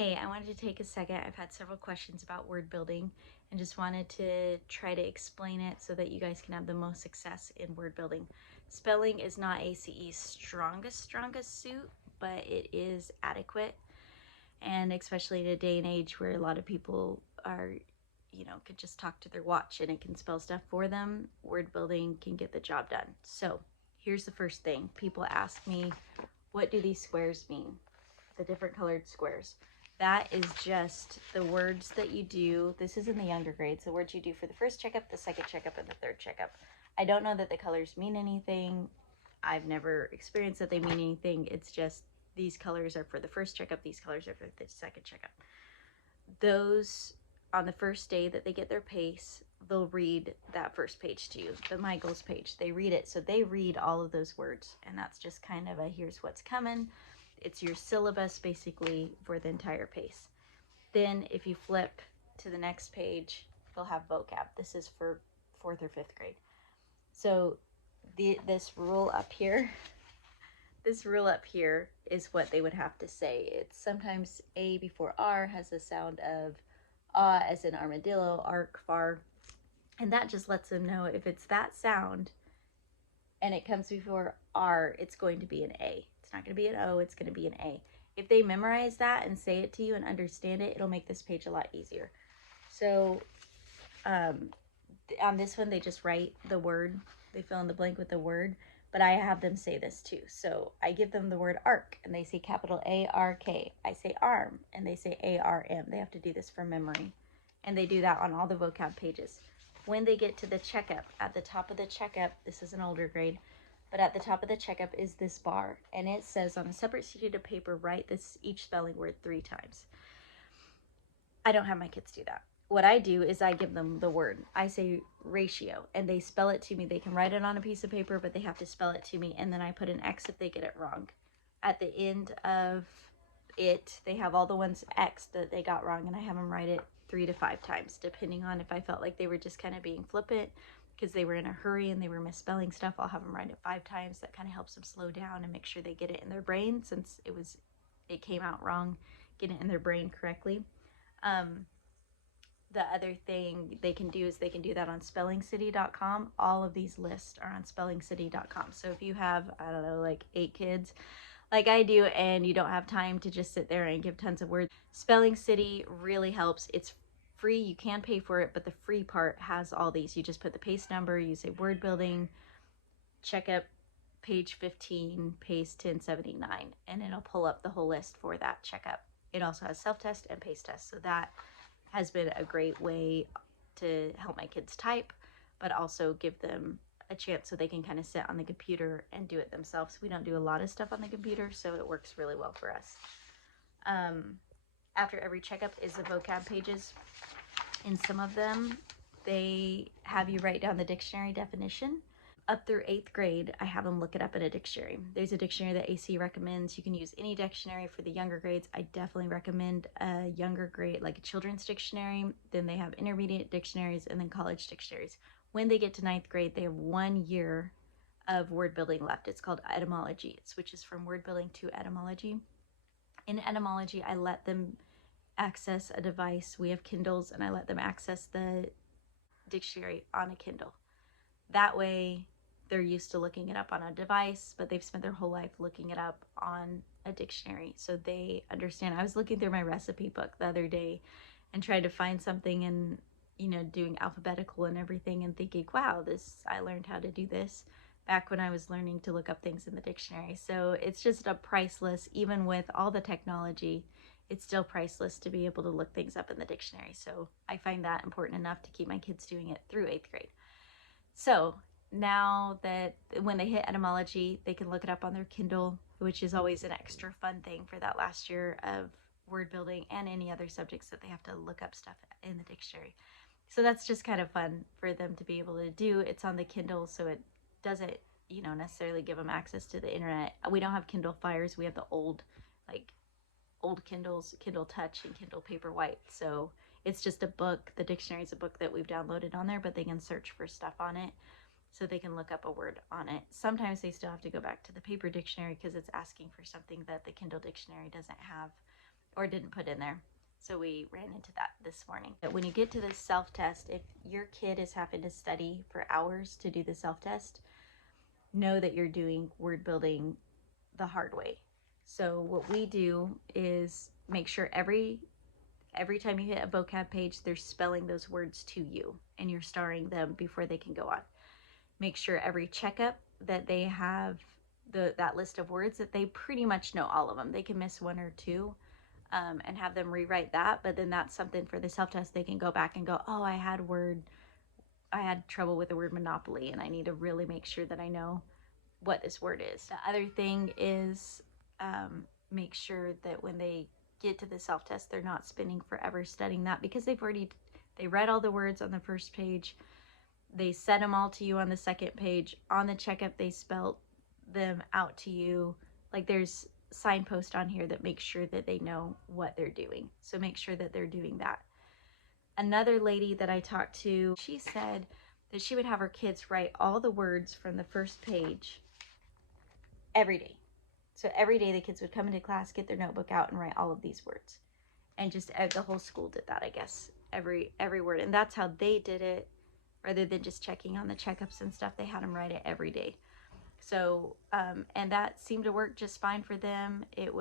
Hey, I wanted to take a second. I've had several questions about word building and just wanted to try to explain it so that you guys can have the most success in word building. Spelling is not ACE's strongest suit, but it is adequate. And especially in a day and age where a lot of people are, could just talk to their watch and it can spell stuff for them, word building can get the job done. So here's the first thing. People ask me, what do these squares mean? The different colored squares. That is just the words that you do. This is in the younger grades, the words you do for the first checkup, the second checkup, and the third checkup. I don't know that the colors mean anything. I've never experienced that they mean anything. It's just these colors are for the first checkup, these colors are for the second checkup. Those, on the first day that they get their PACE, they'll read that first page to you, the My Goals page. They read it, so they read all of those words, and that's just kind of a here's what's coming. It's your syllabus basically for the entire PACE. Then if you flip to the next page, they'll have vocab. This is for 4th or 5th grade. So this rule up here is what they would have to say. It's sometimes A before R has the sound of ah as in armadillo, arc, far. And that just lets them know if it's that sound and it comes before R, it's going to be an A. It's not going to be an O, it's going to be an A. If they memorize that and say it to you and understand it, it'll make this page a lot easier. So on this one, they just write the word. They fill in the blank with the word, but I have them say this too. So I give them the word arc, and they say capital A-R-K. I say arm, and they say A-R-M. They have to do this from memory, and they do that on all the vocab pages. When they get to the checkup, at the top of the checkup, this is an older grade, but at the top of the checkup is this bar, and it says on a separate sheet of paper, write this each spelling word 3 times. I don't have my kids do that. What I do is I give them the word. I say ratio, and they spell it to me. They can write it on a piece of paper, but they have to spell it to me, and then I put an X if they get it wrong. At the end of it, they have all the ones X that they got wrong, and I have them write it 3 to 5 times, depending on if I felt like they were just kind of being flippant because they were in a hurry and they were misspelling stuff. I'll have them write it 5 times. That kind of helps them slow down and make sure they get it in their brain, since it came out wrong, get it in their brain correctly. The other thing they can do is they can do that on spellingcity.com. All of these lists are on spellingcity.com. So if you have, I don't know, like 8 kids like I do, and you don't have time to just sit there and give tons of words, Spelling City really helps. It's free. You can pay for it, but the free part has all these. You just put the PACE number, you say word building, checkup page 15, PACE 1079, and it'll pull up the whole list for that checkup. It also has self-test and PACE test, so that has been a great way to help my kids type, but also give them a chance so they can kind of sit on the computer and do it themselves. We don't do a lot of stuff on the computer, so it works really well for us. After every checkup is the vocab pages. In some of them, they have you write down the dictionary definition. Up through 8th grade, I have them look it up in a dictionary. There's a dictionary that AC recommends. You can use any dictionary. For the younger grades, I definitely recommend a younger grade, like a children's dictionary. Then they have intermediate dictionaries and then college dictionaries. When they get to 9th grade, they have 1 year of word building left. It's called etymology. It switches from word building to etymology. In etymology, I let them access a device. We have Kindles, and I let them access the dictionary on a Kindle. That way, they're used to looking it up on a device, but they've spent their whole life looking it up on a dictionary, so they understand. I was looking through my recipe book the other day and trying to find something, and doing alphabetical and everything, and thinking, wow, I learned how to do this back when I was learning to look up things in the dictionary. So it's just a priceless, even with all the technology, it's still priceless to be able to look things up in the dictionary. So I find that important enough to keep my kids doing it through 8th grade. So now that when they hit etymology, they can look it up on their Kindle, which is always an extra fun thing for that last year of word building and any other subjects that they have to look up stuff in the dictionary. So that's just kind of fun for them to be able to do. It's on the Kindle, so it doesn't, necessarily give them access to the internet. We don't have Kindle Fires. We have the old Kindles, Kindle Touch and Kindle Paperwhite. So it's just a book. The dictionary is a book that we've downloaded on there, but they can search for stuff on it, so they can look up a word on it. Sometimes they still have to go back to the paper dictionary because it's asking for something that the Kindle dictionary doesn't have. or didn't put in there. So we ran into that this morning. But when you get to the self-test, if your kid is having to study for hours to do the self-test, know that you're doing word building the hard way. So what we do is make sure every time you hit a vocab page, they're spelling those words to you and you're starring them before they can go on. Make sure every checkup that they have that list of words, that they pretty much know all of them. They can miss one or two, and have them rewrite that, but then that's something for the self-test. They can go back and go, oh, I had trouble with the word monopoly, and I need to really make sure that I know what this word is. The other thing is make sure that when they get to the self-test, they're not spending forever studying that, because they read all the words on the first page. They said them all to you on the second page. On the checkup, they spelled them out to you. Like, there's signpost on here that makes sure that they know what they're doing. So make sure that they're doing that. Another lady that I talked to, she said that she would have her kids write all the words from the first page every day. So every day the kids would come into class, get their notebook out, and write all of these words. And just the whole school did that, I guess, every word. And that's how they did it, rather than just checking on the checkups and stuff. They had them write it every day. So, and that seemed to work just fine for them. It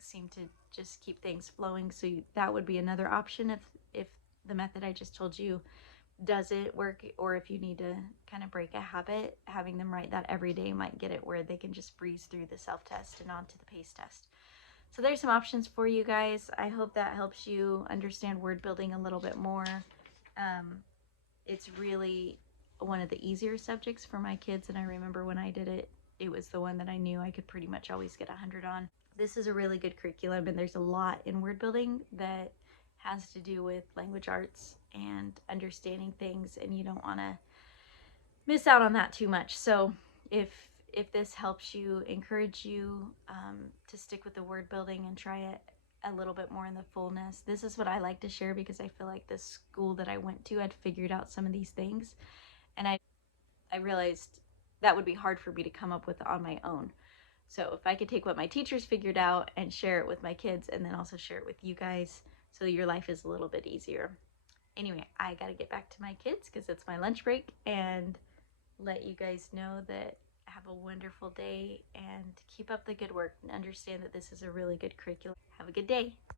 seemed to just keep things flowing. So that would be another option if the method I just told you doesn't work, or if you need to kind of break a habit, having them write that every day might get it where they can just breeze through the self-test and on to the PACE test. So there's some options for you guys. I hope that helps you understand word building a little bit more. It's really one of the easier subjects for my kids, and I remember when I did it, it was the one that I knew I could pretty much always get 100 on. This is a really good curriculum, and there's a lot in word building that has to do with language arts and understanding things, and you don't want to miss out on that too much. So if this helps you, encourage you to stick with the word building and try it a little bit more in the fullness. This is what I like to share, because I feel like the school that I went to had figured out some of these things, and I realized that would be hard for me to come up with on my own. So if I could take what my teachers figured out and share it with my kids, and then also share it with you guys, so your life is a little bit easier. Anyway, I gotta get back to my kids because it's my lunch break, and let you guys know that have a wonderful day and keep up the good work, and understand that this is a really good curriculum. Have a good day.